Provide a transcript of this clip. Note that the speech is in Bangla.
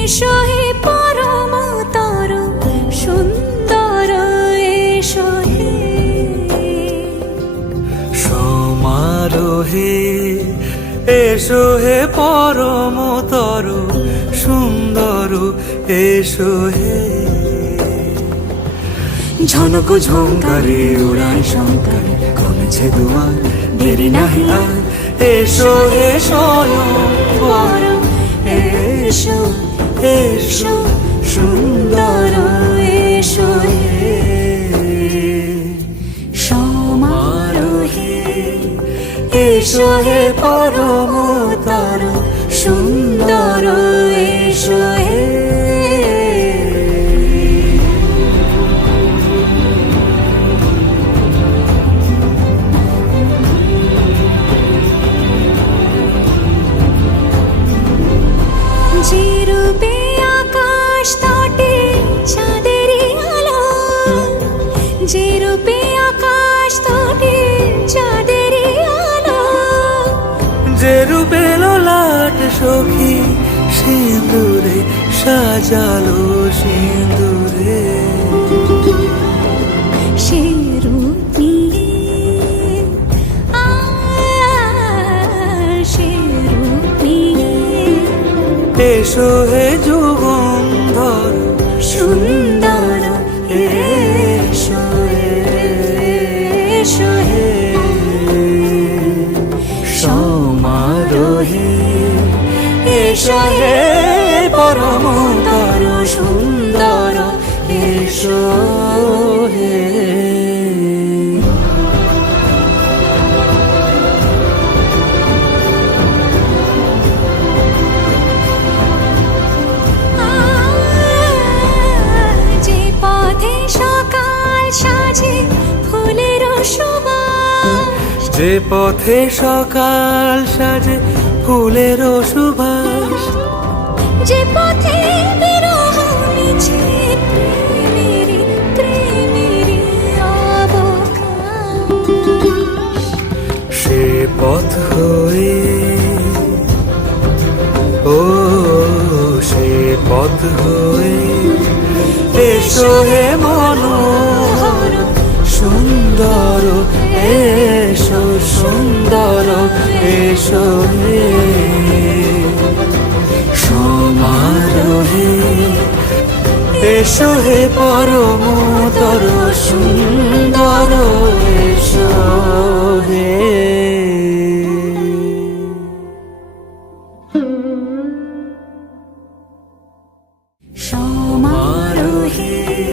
এসো হে পরমতর সুন্দর এসো হে সমারোহে এসো হে পরমতর সুন্দর এসো হে ঝনক ঝঙ্কারে উড়ায় শঙ্কারে কমেছে দুয়ার দেরি নাহি আর এসো হে স্বয়ং পরম এসো এসো সুন্দর এসো হে সমারোহে এসো হে পরমতর সুন্দর এসো হে যে রূপে আকাশ তটে চাঁদেরই আলো যে রূপে আকাশ তটে চাঁদেরই আলো যে রূপে ললাট সখী সিঁদুরে সাজালো সিঁদুরে সে রূপ নিয়ে সে রূপ নিয়ে এসো হে যুগন্ধর সুন্দর এসো এসো হে সমারোহে এসো হে পরমতর সুন্দর এসো হে যে পথে সকাল সাজে ফুলের সুবাস যে পথে সকাল সাজে ফুলের সুবাস যে পথে বিরহ মিছে প্রেমেরই অবকাশ সে পথ হয়ে ও সে পথ হয়ে এসো হে মনোহর সুন্দর এসো সুন্দর এসো হে সমারোহে এসো হে পরমতর